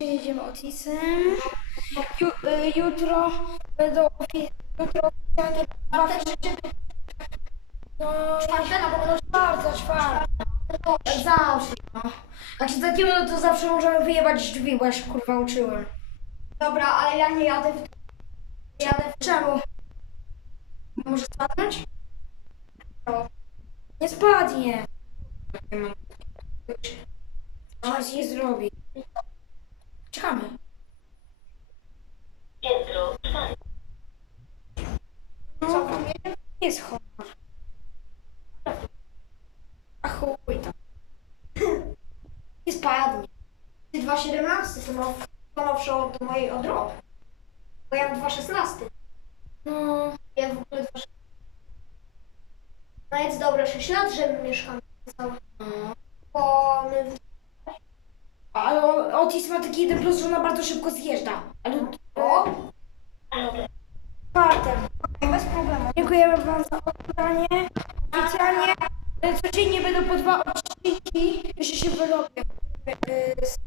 Jedziemy Otisem. Ju, y, jutro będą ofi- jutro oficjalnie A te rzeczy no, czwarte na pewno czwarta, czwarta. Jak zawsze. No. A czy takiego no to zawsze możemy wyjebać drzwi, bo ja się kurwa uczyłem. Dobra, ale ja nie jadę w... Jadę w... Czemu? Może spadnąć? No. Nie spadnie. On nic nie zrobi. Czekamy. Piętro czwarte. No, Co tam jest honor. A chuj tam. Nie spadnie. Ty 2,17 to ma, to ma przełom do mojej odroby. Bo ja mam 2,16. No, Ja w ogóle 2,16. No jest dobre 6 lat, że mieszkam całe. no. Bo my... Otis ma taki jeden plus, że ona bardzo szybko zjeżdża. Ale... O! Partem. Bez problemu. Dziękujemy wam za oglądanie. Oficjalnie e, codziennie będą po dwa odcinki. Jeszcze się wyrobię. E, z...